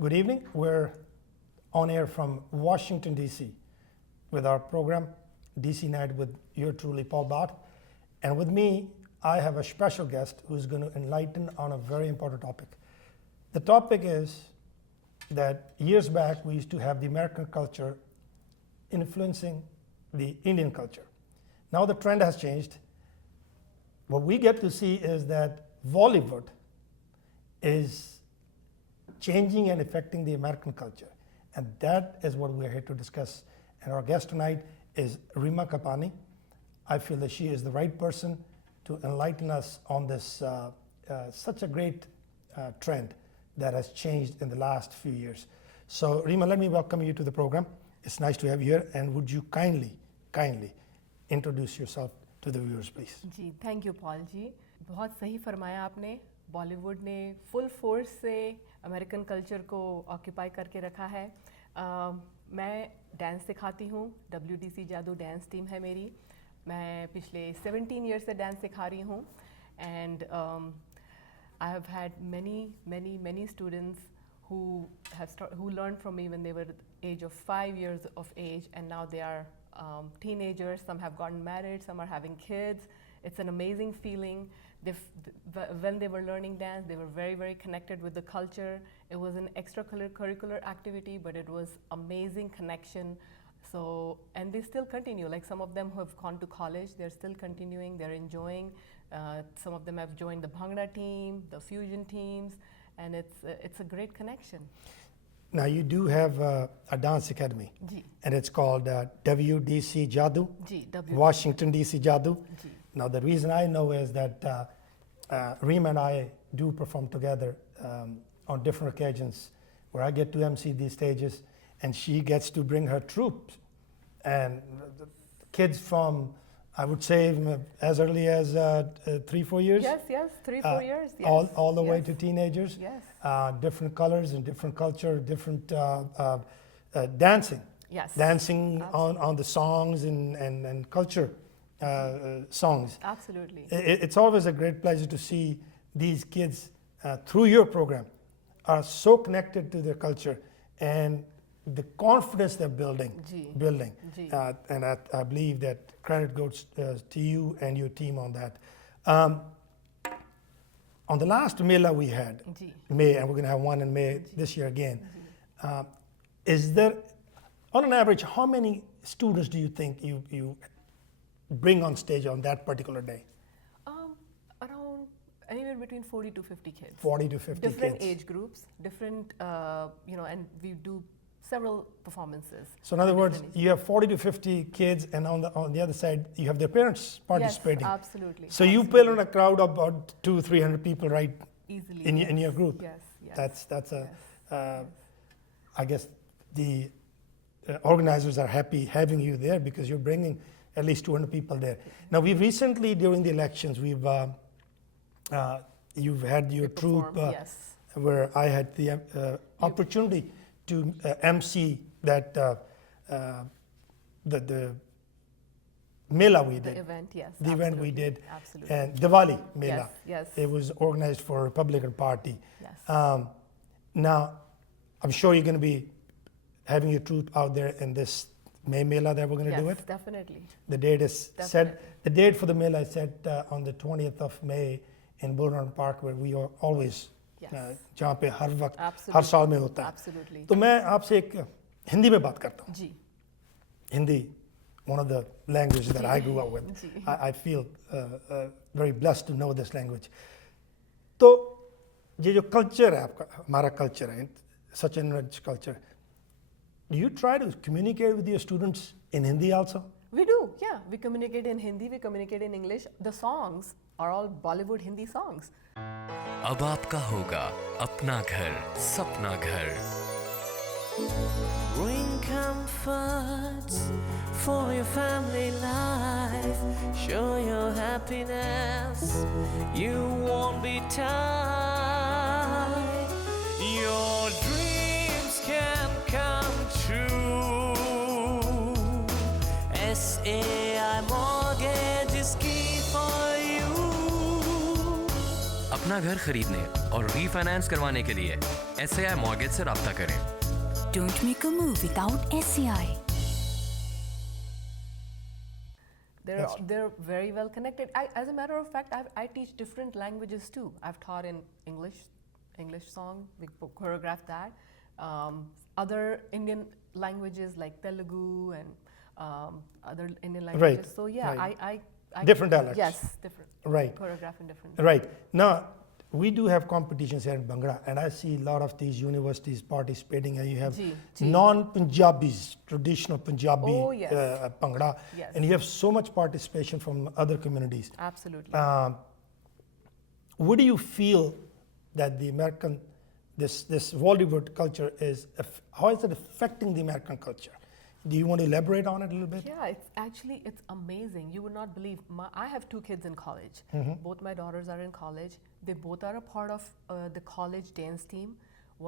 Good evening. We're on air from Washington, D.C. with our program, DC Night with yours truly, Paul Bart. And with me, I have a special guest who's going to enlighten on a very important topic. The topic is that years back, we used to have the American culture influencing the Indian culture. Now the trend has changed. What we get to see is that Bollywood is changing and affecting the American culture. And that is what we're here to discuss. And our guest tonight is Reema Kapani. I feel that she is the right person to enlighten us on this such a great trend that has changed in the last few years. So Reema, let me welcome you to the program. It's nice to have you here. And would you kindly introduce yourself to the viewers, please? जी, thank you Paul ji. बहुत सही फरमाया आपने. Bollywood ने full force से American culture को occupy करके रखा है. मैं डांस सिखाती हूँ. WDC जादू डांस टीम है मेरी. मैं पिछले 17 ईयर से डांस सिखा रही हूँ. And I have had many students who learned from me when they were the age of 5 years of age, and now they are teenagers. Some have gotten married, some are having kids. It's an amazing feeling. When they were learning dance, they were very connected with the culture. It was an extracurricular activity, but it was amazing connection. So, and they still continue. Like some of them who have gone to college, they're still continuing, they're enjoying. Some of them have joined the Bhangra team, the fusion teams, and it's a great connection. Now you do have a dance academy, Ji. And it's called WDC Jadoo, Ji, Washington DC Jadoo. Ji. Now the reason I know is that Reema and I do perform together on different occasions where I get to MC these stages and she gets to bring her troops and the kids from, I would say, as early as 3-4 years. Yes, 3-4 years. Yes. All the way Yes. to teenagers. Yes. Different colors and different culture, different dancing. Yes. Dancing Absolutely. on the songs and culture songs. Absolutely. It's always a great pleasure to see these kids through your program are so connected to their culture and the confidence they're building. Ji. Ji. And I believe that credit goes to you and your team on that. On the last Mela we had, Ji. May, and we're going to have one in May this year again. Is there, on an average, how many students do you think you bring on stage on that particular day? Around anywhere between 40 to 50 kids. 40 to 50 Different kids. age groups, different, and we do several performances. So in other words, Different age- you have 40 to 50 kids, and on the other side, you have their parents participating. Yes, absolutely. So you absolutely. pull in a crowd of about 200-300 people, right? Easily. in your group. Yes. That's a. Yes. I guess the organizers are happy having you there because you're bringing at least 200 people there. Now we've recently, during the elections, you've had your troupe Perform, yes. where I had the opportunity to MC that the Mela we did. The event, yes. The event we absolutely, did. Absolutely. And Diwali Mela. Yes. It was organized for Republican Party. Yes. Now, I'm sure you're going to be having your troupe out there in this May Mela that we're going to do it. Yes, definitely. The date is set. Definitely. The date for the Mela is set on the 20th of May in Bullrun Park, where we are always Yes. जहाँ पे हर वक्त Absolutely. हर साल में होता है. Absolutely. तो मैं आपसे एक हिंदी में बात करता हूँ. Ji. Hindi, one of the languages that I grew up with. Ji. I feel very blessed to know this language. तो ये जो culture है आपका, हमारा culture है, such an rich culture. Do you try to communicate with your students in Hindi also? We do, yeah. We communicate in Hindi, we communicate in English. The songs are all Bollywood Hindi songs. अब आपका होगा अपना घर सपना घर Bring comforts for your family life. Show your happiness. You won't be tired. Your dreams can come true. SAI Mortgage is key for you. अपना घर खरीदने और रीफाइनेंस करवाने के लिए SAI मॉर्गेज से राब्ता करें। Don't make a move without SCI. They're very well connected. As a matter of fact, I teach different languages too. I've taught in English song, we choreograph that. Other Indian languages like Telugu and other Indian languages. Right, So yeah, right. I Different dialects. Yes, different. Right. Choreograph in different. Right. Now, we do have competitions here in Bhangra, and I see a lot of these universities participating, and you have Ji, ji. non-Punjabis, traditional Punjabi Oh, yes. Bhangra, Yes. and you have so much participation from other communities. Absolutely. What do you feel that the American, this Bollywood culture is, how is it affecting the American culture? Do you want to elaborate on it a little bit? Yeah, it's amazing. You would not believe. I have 2 kids in college. Both my daughters are in college. They both are a part of the college dance team.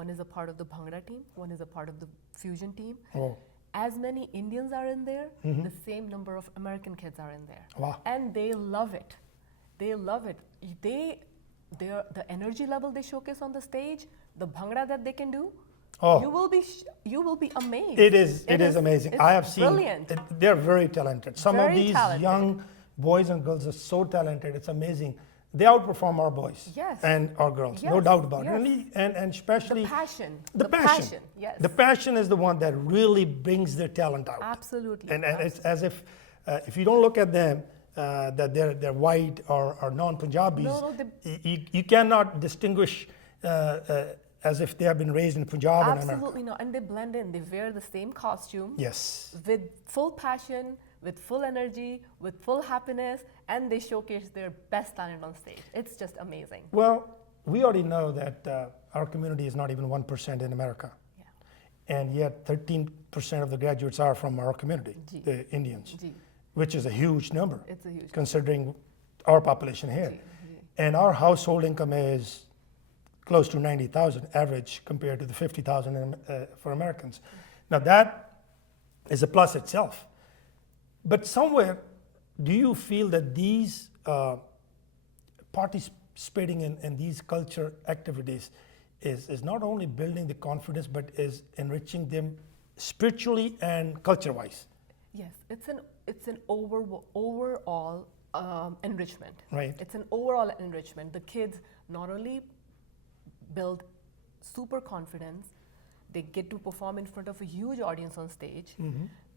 One is a part of the Bhangra team. One is a part of the fusion team. Oh. As many Indians are in there, the same number of American kids are in there. Wow. And they love it. They love it. The energy level they showcase on the stage, the Bhangra that they can do. Oh. You will be amazed. It is amazing. It's I have seen. brilliant. They're very talented. Some of Very these talented. young boys and girls are so talented. It's amazing. They outperform our boys Yes. and our girls. No Yes, doubt about yes. it. Really, and especially The passion. The passion. Yes. The passion is the one that really brings their talent out. Absolutely. And it's as if you don't look at them that they're white or non-Punjabis. No, you cannot distinguish. As if they have been raised in Punjab and America. Absolutely not. And they blend in. They wear the same costume Yes. with full passion, with full energy, with full happiness, and they showcase their best talent on stage. It's just amazing. Well, we already know that our community is not even 1% in America. Yeah. And yet 13% of the graduates are from our community, Ji. the Indians, Ji. which is a huge number It's a huge considering our population here. Ji, ji. And our household income is close to 90,000 average compared to the 50,000 for Americans. Now that is a plus itself. But somewhere, do you feel that these participating in these culture activities is not only building the confidence, but is enriching them spiritually and culture-wise? Yes, it's an overall enrichment. Right. It's an overall enrichment. The kids not only build super confidence, they get to perform in front of a huge audience on stage.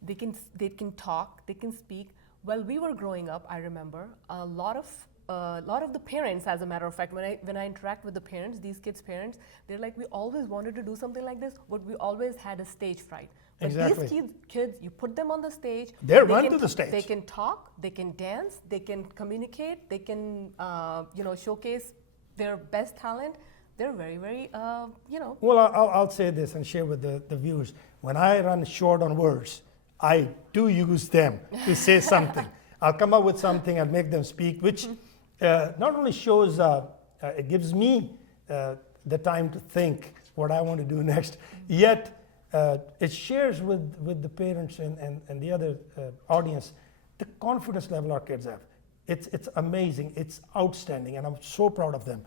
They can talk, they can speak. While we were growing up, I remember a lot of the parents, as a matter of fact, when I interact with the parents, these kids' parents, they're like, we always wanted to do something like this, but we always had a stage fright. But Exactly. these kids, you put them on the stage. They run can- to the stage. They can talk, they can dance, they can communicate, they can showcase their best talent. They're very, very, Well, I'll say this and share with the viewers. When I run short on words, I do use them to say something. I'll come up with something and make them speak, which not only shows, it gives me the time to think what I want to do next, yet it shares with the parents and the other audience the confidence level our kids have. It's amazing, it's outstanding, and I'm so proud of them.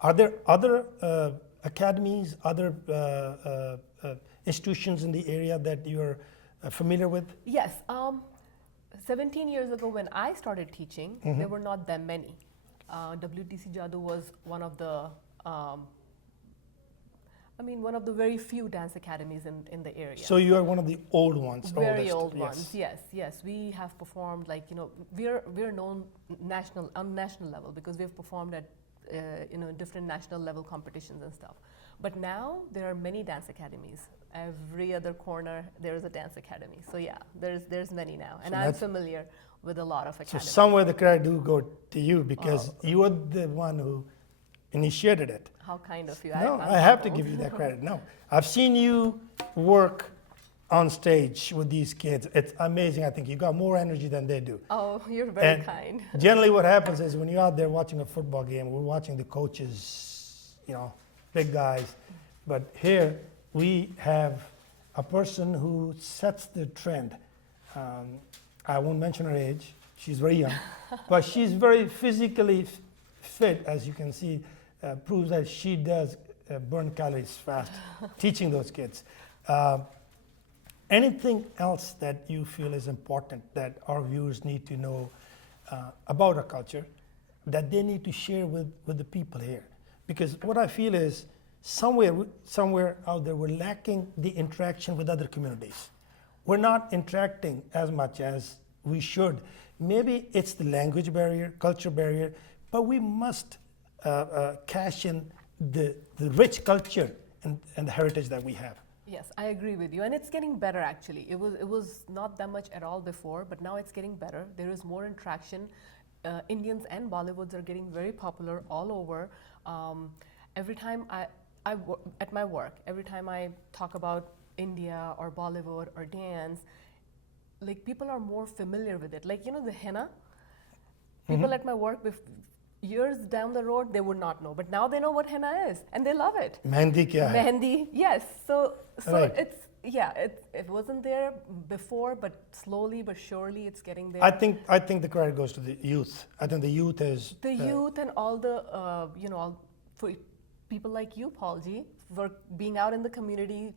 Are there other academies, other institutions in the area that you're familiar with? Yes. 17 years ago, when I started teaching, there were not that many. WTC Jadoo was one of the very few dance academies in the area. So you are one of the old ones. Very oldest, old yes. ones, yes. We have performed, we're known on national level because we've performed at different national level competitions and stuff. But now there are many dance academies. Every other corner there is a dance academy. So yeah, there's many now, and So I'm that's- familiar with a lot of So academies. somewhere the credit do go to you because you were the one who initiated it. How kind of you! No, I'm I have to humbled. give you that credit. No, I've seen you work on stage with these kids. It's amazing. I think you got more energy than they do. Oh, you're very And kind. generally what happens is when you're out there watching a football game, we're watching the coaches, big guys. But here we have a person who sets the trend. I won't mention her age, She's very young, but she's very physically fit, as you can see, proves that she does burn calories fast, teaching those kids. Anything else that you feel is important that our viewers need to know about our culture, that they need to share with the people here? Because what I feel is somewhere out there we're lacking the interaction with other communities. We're not interacting as much as we should. Maybe it's the language barrier, culture barrier, but we must cash in the rich culture and the heritage that we have. Yes, I agree with you, and it's getting better actually. It was not that much at all before, but now it's getting better. There is more interaction. Indians and Bollywoods are getting very popular all over. Every time at my work, every time I talk about India or Bollywood or dance, like people are more familiar with it. Like, you know, the henna. People at my work, years down the road, they would not know, but now they know what henna is, and they love it. Mehndi kya hai? Mehndi, yes. So Right. it wasn't there before, but slowly but surely it's getting there. I think the credit goes to the youth. I think the youth is The youth and all the, for people like you, Paulji, for being out in the community,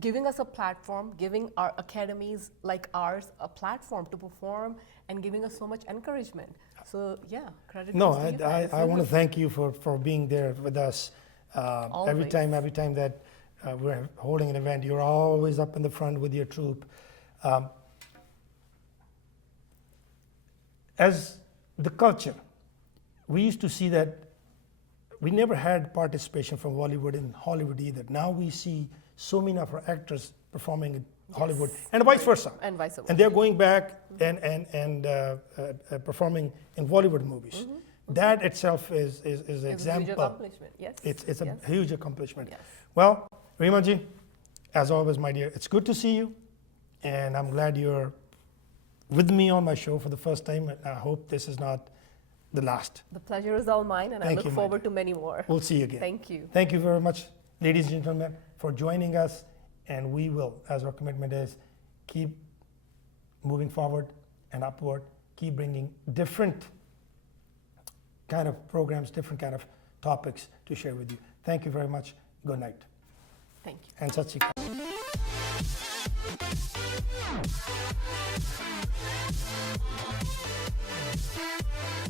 giving us a platform, giving our academies like ours a platform to perform, and giving us so much encouragement. So yeah, credit No, goes to you guys. I want to thank you for being there with us. Every Always. time that we're holding an event, you're always up in the front with your troupe. As the culture, we used to see that we never had participation from Bollywood in Hollywood either. Now we see so many of our actors performing in Hollywood, and vice versa. And vice versa. And they're going back and performing in Bollywood movies. That itself is an It's a huge example. accomplishment. Yes. It's a yes. huge accomplishment. Yes. Well, Reemaji, as always, my dear, it's good to see you, and I'm glad you're with me on my show for the first time, and I hope this is not the last. The pleasure is all mine, and I Thank look you, my forward to many more. We'll see you again. Thank you. Thank you very much, ladies and gentlemen, for joining us, and we will, as our commitment is, keep moving forward and upward, keep bringing different kind of programs, different kind of topics to share with you. Thank you very much. Good night. Thank you. And Sat Shri Akal.